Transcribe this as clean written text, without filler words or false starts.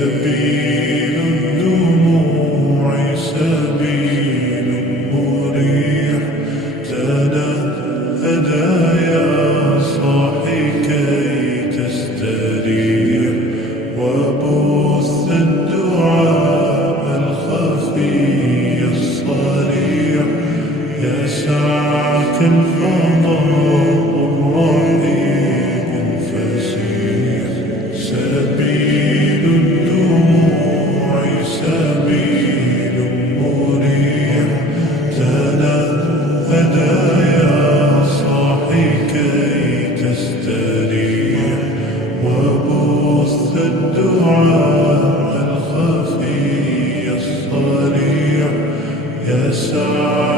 سبيل الدموع سبيل مريح تنهدى يا صاحي كي تستريح وبث الدعاء الخفي الصريح يسعك الفضاء الرحيم الفسيح سبيل الدموع سبيل مريح تنهدى يا صاحي كي تستريح وبث الدعاء الخفي الصريح يسعى